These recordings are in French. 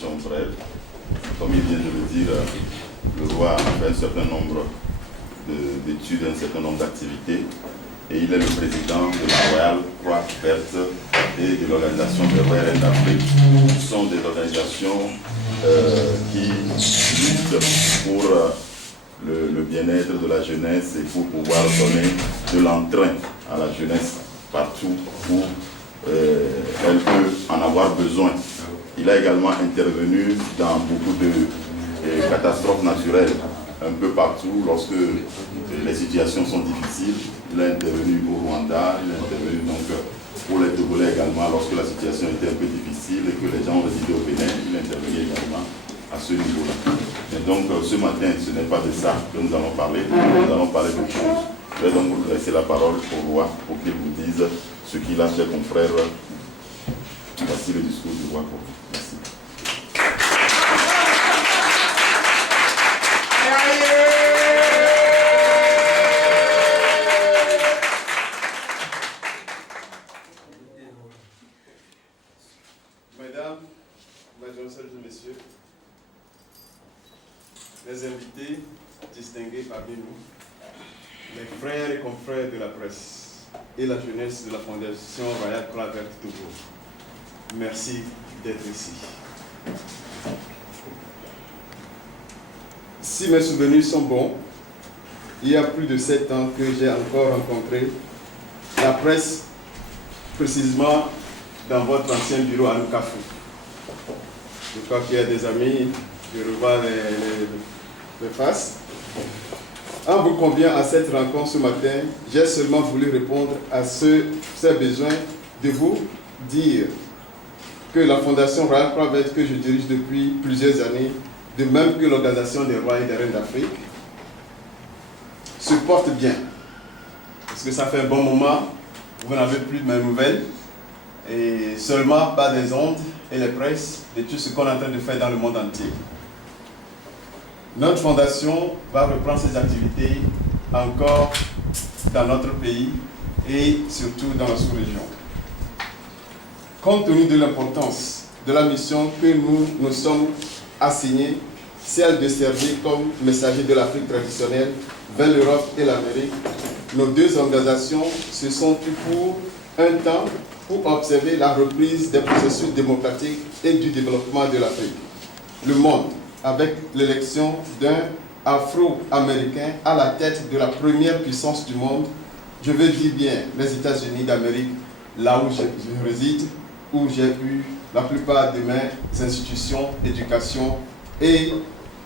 présentation brève. Comme il vient de le dire, le roi a fait un certain nombre d'études, un certain nombre d'activités, et il est le président de la Royal Croix Verte et de l'organisation des Royal Reines d'Afrique. Ce sont des organisations qui luttent pour le bien-être de la jeunesse et pour pouvoir donner de l'entrain à la jeunesse partout où elle peut en avoir besoin. Il a également intervenu dans beaucoup de catastrophes naturelles, un peu partout, lorsque les situations sont difficiles. Il a intervenu au Rwanda, il a intervenu donc pour les Togolais également, lorsque la situation était un peu difficile et que les gens résidaient au Bénin, il a intervenu également à ce niveau-là. Et donc ce matin, ce n'est pas de ça que nous allons parler, nous allons parler de choses. Je vais donc vous laisser la parole au roi pour qu'il vous dise ce qu'il a fait, confrère. Voici le discours du roi pour vous. Merci. Mesdames, Mademoiselles et Messieurs, les invités distingués parmi nous, les frères et confrères de la presse et la jeunesse de la Fondation Royal Croix Verte Togo, merci d'être ici. Si mes souvenirs sont bons, il y a plus de 7 ans que j'ai encore rencontré la presse, précisément dans votre ancien bureau à Nukafou. Je crois qu'il y a des amis, je revois les faces. En vous conviant à cette rencontre ce matin, j'ai seulement voulu répondre à ces besoins de vous dire que la Fondation Royal Croix Verte que je dirige depuis plusieurs années, de même que l'Organisation des Rois et des Reines d'Afrique, se porte bien. Parce que ça fait un bon moment, vous n'avez plus de mes nouvelles, et seulement par les ondes et les presses de tout ce qu'on est en train de faire dans le monde entier. Notre fondation va reprendre ses activités encore dans notre pays et surtout dans la sous-région. Compte tenu de l'importance de la mission que nous sommes assignés, celle de servir comme messager de l'Afrique traditionnelle vers l'Europe et l'Amérique, nos deux organisations se sont tues pour un temps pour observer la reprise des processus démocratiques et du développement de l'Afrique. Le monde, avec l'élection d'un Afro-Américain à la tête de la première puissance du monde, je veux dire bien les États-Unis d'Amérique, là où je réside, où j'ai eu la plupart de mes institutions, éducation et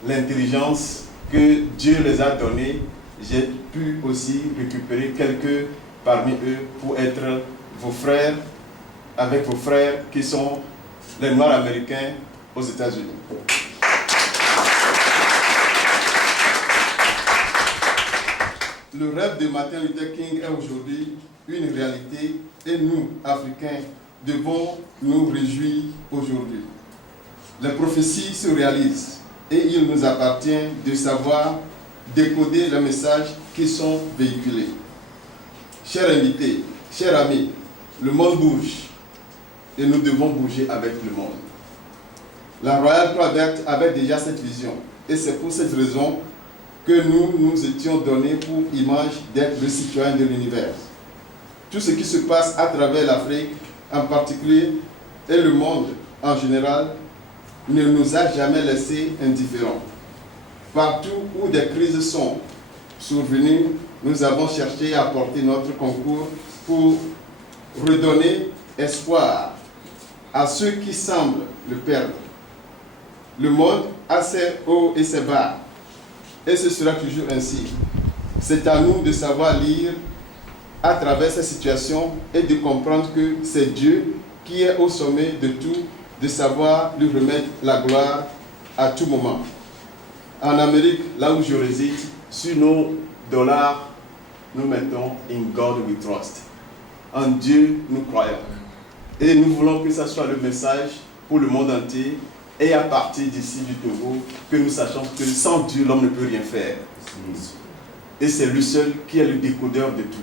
l'intelligence que Dieu les a données, j'ai pu aussi récupérer quelques parmi eux pour être vos frères, avec vos frères qui sont les Noirs américains aux États-Unis. Le rêve de Martin Luther King est aujourd'hui une réalité et nous, Africains, devons nous réjouir aujourd'hui. Les prophéties se réalisent et il nous appartient de savoir décoder les messages qui sont véhiculés. Chers invités, chers amis, le monde bouge et nous devons bouger avec le monde. La Royal Croix Verte avait déjà cette vision et c'est pour cette raison que nous nous étions donnés pour image d'être le citoyen de l'univers. Tout ce qui se passe à travers l'Afrique en particulier et le monde en général ne nous a jamais laissés indifférents. Partout où des crises sont survenues, nous avons cherché à apporter notre concours pour redonner espoir à ceux qui semblent le perdre. Le monde a ses hauts et ses bas, et ce sera toujours ainsi. C'est à nous de savoir lire à travers ces situations et de comprendre que c'est Dieu qui est au sommet de tout, de savoir lui remettre la gloire à tout moment. En Amérique, là où je réside, sur nos dollars, nous mettons « In God we trust ». En Dieu, nous croyons. Et nous voulons que ce soit le message pour le monde entier et à partir d'ici du Togo, que nous sachions que sans Dieu, l'homme ne peut rien faire. Et c'est lui seul qui est le décodeur de tout.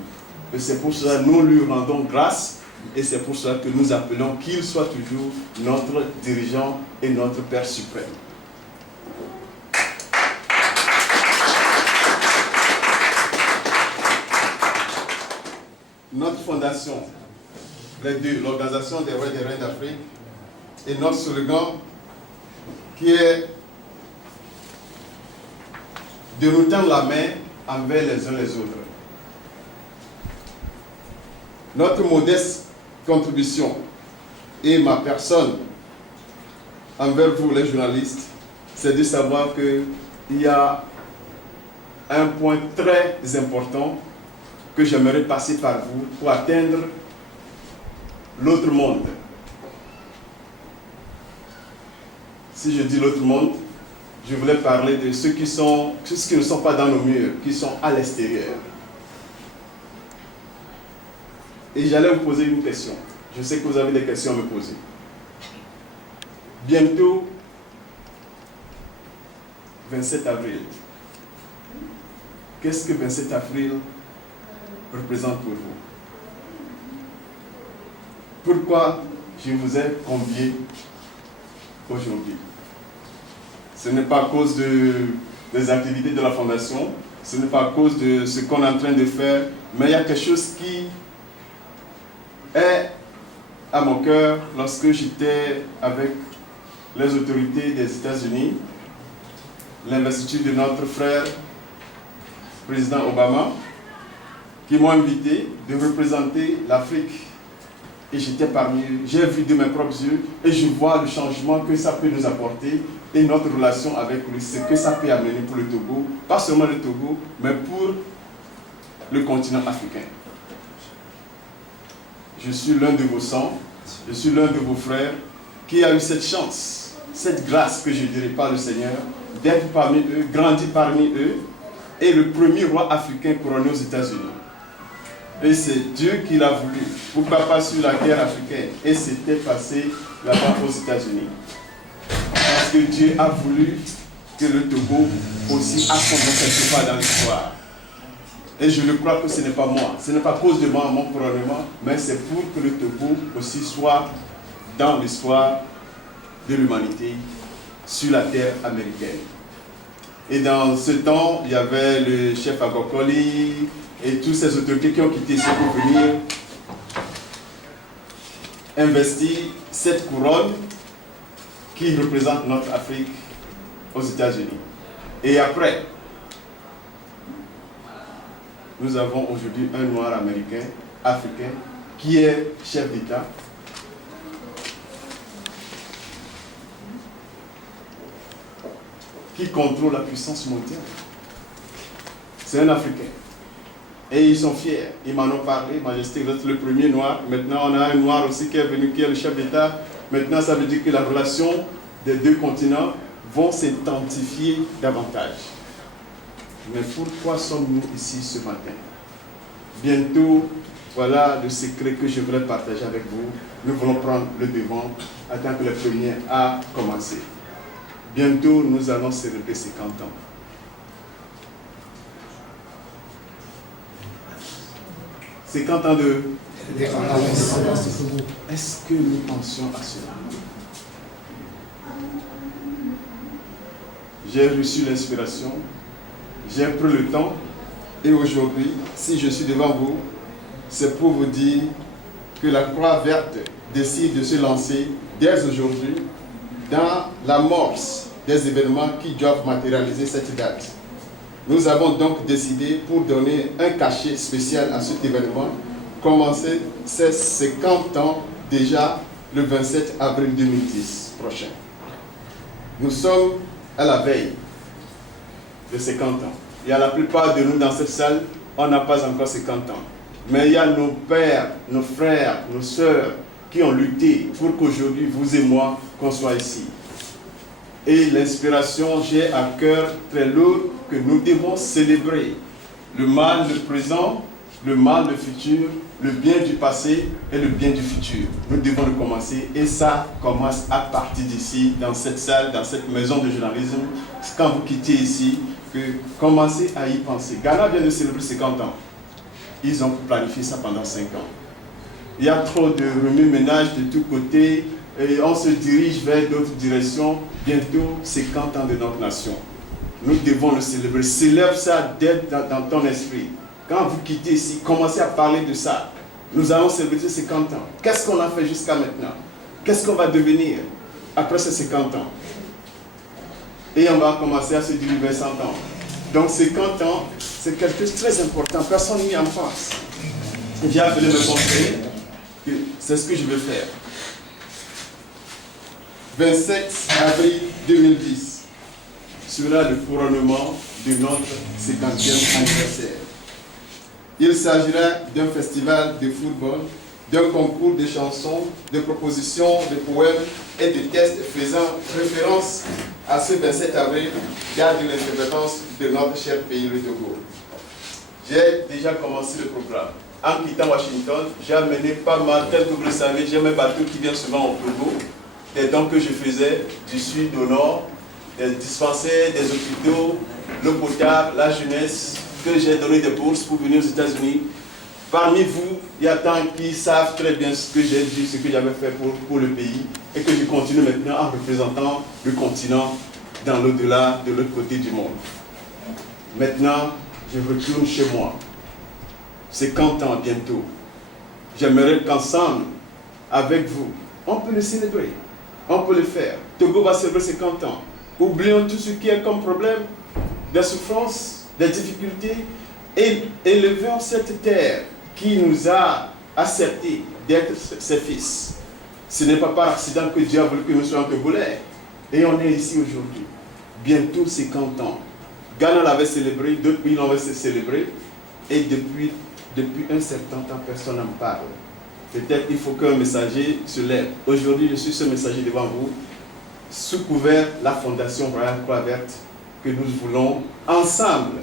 Et c'est pour cela que nous lui rendons grâce Et c'est pour cela que nous appelons qu'il soit toujours notre dirigeant et notre Père suprême. Notre fondation, les deux, l'Organisation des rois et des reines d'Afrique, et notre slogan qui est de nous tendre la main envers les uns les autres. Notre modeste contribution et ma personne envers vous les journalistes, c'est de savoir qu'il y a un point très important que j'aimerais passer par vous pour atteindre l'autre monde. Si je dis l'autre monde, je voulais parler de ceux qui ne sont pas dans nos murs, qui sont à l'extérieur. Et j'allais vous poser une question. Je sais que vous avez des questions à me poser. Bientôt, 27 avril. Qu'est-ce que 27 avril représente pour vous? Pourquoi je vous ai convié aujourd'hui? Ce n'est pas à cause des activités de la Fondation, ce n'est pas à cause de ce qu'on est en train de faire, mais il y a quelque chose qui est à mon cœur lorsque j'étais avec les autorités des États-Unis, l'investiture de notre frère, président Obama, qui m'ont invité de représenter l'Afrique. Et j'étais parmi eux, j'ai vu de mes propres yeux et je vois le changement que ça peut nous apporter et notre relation avec lui, ce que ça peut amener pour le Togo, pas seulement le Togo, mais pour le continent africain. Je suis l'un de vos sangs, je suis l'un de vos frères qui a eu cette chance, cette grâce que je dirais par le Seigneur, d'être parmi eux, grandi parmi eux, et le premier roi africain couronné aux États-Unis. Et c'est Dieu qui l'a voulu. Pourquoi pas sur la guerre africaine? Et c'était passé là-bas aux États-Unis. Parce que Dieu a voulu que le Togo aussi assemble quelque part dans l'histoire. Et je le crois que ce n'est pas moi. Ce n'est pas à cause de moi, mon couronnement, mais c'est pour que le Togo aussi soit dans l'histoire de l'humanité sur la terre américaine. Et dans ce temps, il y avait le chef Agokoli et toutes ces autorités qui ont quitté ici pour venir investir cette couronne qui représente notre Afrique aux États-Unis. Et après, nous avons aujourd'hui un noir américain, africain, qui est chef d'État. Qui contrôle la puissance mondiale. C'est un Africain. Et ils sont fiers. Ils m'en ont parlé. Majesté, vous êtes le premier noir. Maintenant, on a un noir aussi qui est venu, qui est le chef d'État. Maintenant, ça veut dire que la relation des deux continents vont s'intensifier davantage. Mais pourquoi sommes-nous ici ce matin? Bientôt, voilà le secret que je voulais partager avec vous. Nous voulons prendre le devant en tant que les premiers à commencer. Bientôt, nous allons célébrer 50 ans. C'est 50 ans de... Est-ce que nous pensions à cela? J'ai reçu l'inspiration, j'ai pris le temps, et aujourd'hui, si je suis devant vous, c'est pour vous dire que la Croix Verte décide de se lancer dès aujourd'hui dans l'amorce des événements qui doivent matérialiser cette date. Nous avons donc décidé, pour donner un cachet spécial à cet événement, commencer ces 50 ans déjà le 27 avril 2010 prochain. Nous sommes à la veille de 50 ans. Il y a la plupart de nous dans cette salle, on n'a pas encore 50 ans. Mais il y a nos pères, nos frères, nos sœurs qui ont lutté pour qu'aujourd'hui, vous et moi, qu'on soit ici. Et l'inspiration, j'ai à cœur très lourd que nous devons célébrer le mal, le présent, le mal, le futur, le bien du passé et le bien du futur. Nous devons le commencer et ça commence à partir d'ici, dans cette salle, dans cette maison de journalisme. Quand vous quittez ici, que commencez à y penser. Ghana vient de célébrer 50 ans. Ils ont planifié ça pendant 5 ans. Il y a trop de remue-ménage de tous côtés et on se dirige vers d'autres directions. Bientôt, 50 ans de notre nation. Nous devons le célébrer. Célèbre ça dans ton esprit. Quand vous quittez ici, commencez à parler de ça. Nous allons célébrer 50 ans. Qu'est-ce qu'on a fait jusqu'à maintenant? Qu'est-ce qu'on va devenir après ces 50 ans? Et on va commencer à se diriger vers 100 ans. Donc 50 ans, c'est quelque chose de très important. Personne n'y en pense. J'ai appelé mes conseillers que c'est ce que je veux faire. 27 avril 2010 sera le couronnement de notre 50e anniversaire. Il s'agira d'un festival de football, d'un concours de chansons, de propositions, de poèmes et de tests faisant référence à ce 27 avril, date de l'indépendance de notre cher pays, le Togo. J'ai déjà commencé le programme. En quittant Washington, j'ai amené pas mal, tel que vous le savez, j'ai mes bateaux qui viennent souvent au Togo, des dons que je faisais du sud au nord, des dispensaires, des hôpitaux, l'eau potable, la jeunesse, que j'ai donné des bourses pour venir aux États-Unis. Parmi vous, il y a tant qui savent très bien ce que j'ai dit, ce que j'avais fait pour le pays, et que je continue maintenant en représentant le continent dans l'au-delà, de l'autre côté du monde. Maintenant, je retourne chez moi. 50 ans bientôt. J'aimerais qu'ensemble, avec vous, on peut le célébrer. On peut le faire. Togo va célébrer 50 ans. Oublions tout ce qui est comme problème, des souffrances, des difficultés, et élevons cette terre qui nous a accepté d'être ses fils. Ce n'est pas par accident que Dieu a voulu que nous soyons togolais. Et on est ici aujourd'hui. Bientôt 50 ans. Ghana l'avait célébré, d'autres pays l'avaient célébré, et depuis un certain temps, personne n'en parle. Peut-être qu'il faut qu'un messager se lève. Aujourd'hui, je suis ce messager devant vous, sous couvert la Fondation Royale Croix Verte, que nous voulons ensemble,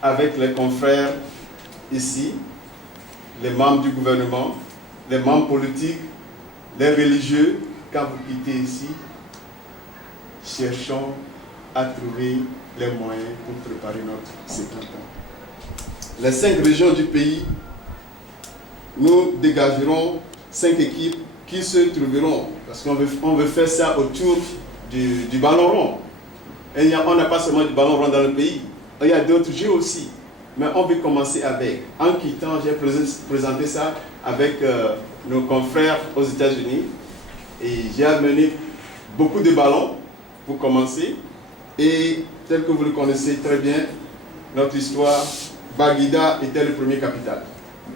avec les confrères ici, les membres du gouvernement, les membres politiques, les religieux, quand vous quittez ici, cherchons à trouver les moyens pour préparer notre 50 ans. Les 5 régions du pays, nous dégagerons 5 équipes qui se trouveront, parce qu'on veut faire ça autour du ballon rond. Et on n'a pas seulement du ballon rond dans le pays, il y a d'autres jeux aussi. Mais on veut commencer avec. En quittant, j'ai présenté ça avec nos confrères aux États-Unis. Et j'ai amené beaucoup de ballons pour commencer. Et tel que vous le connaissez très bien, notre histoire, Baguida était le premier capital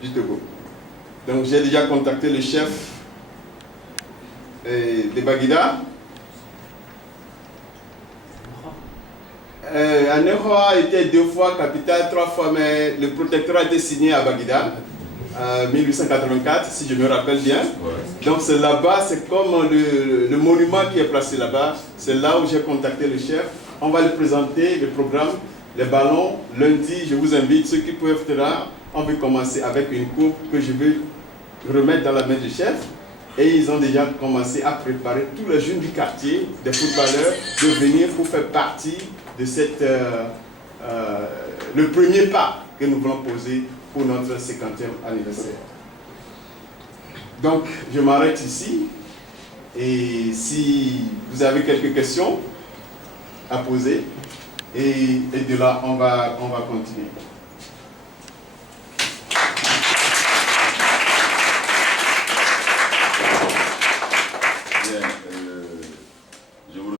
du Togo. Donc j'ai déjà contacté le chef de Baguida. Anehoa était 2 fois capitale, 3 fois, mais le protectorat a été signé à Baguida, en 1884, si je me rappelle bien. Ouais. Donc c'est là-bas, c'est comme le monument qui est placé là-bas. C'est là où j'ai contacté le chef. On va lui présenter le programme, les ballons. Lundi, je vous invite, ceux qui peuvent être là, on va commencer avec une coupe que je vais remettre dans la main du chef. Et ils ont déjà commencé à préparer tous les jeunes du quartier, des footballeurs, de venir pour faire partie de le premier pas que nous voulons poser pour notre 50e anniversaire. Donc, je m'arrête ici. Et si vous avez quelques questions à poser, et de là, on va continuer.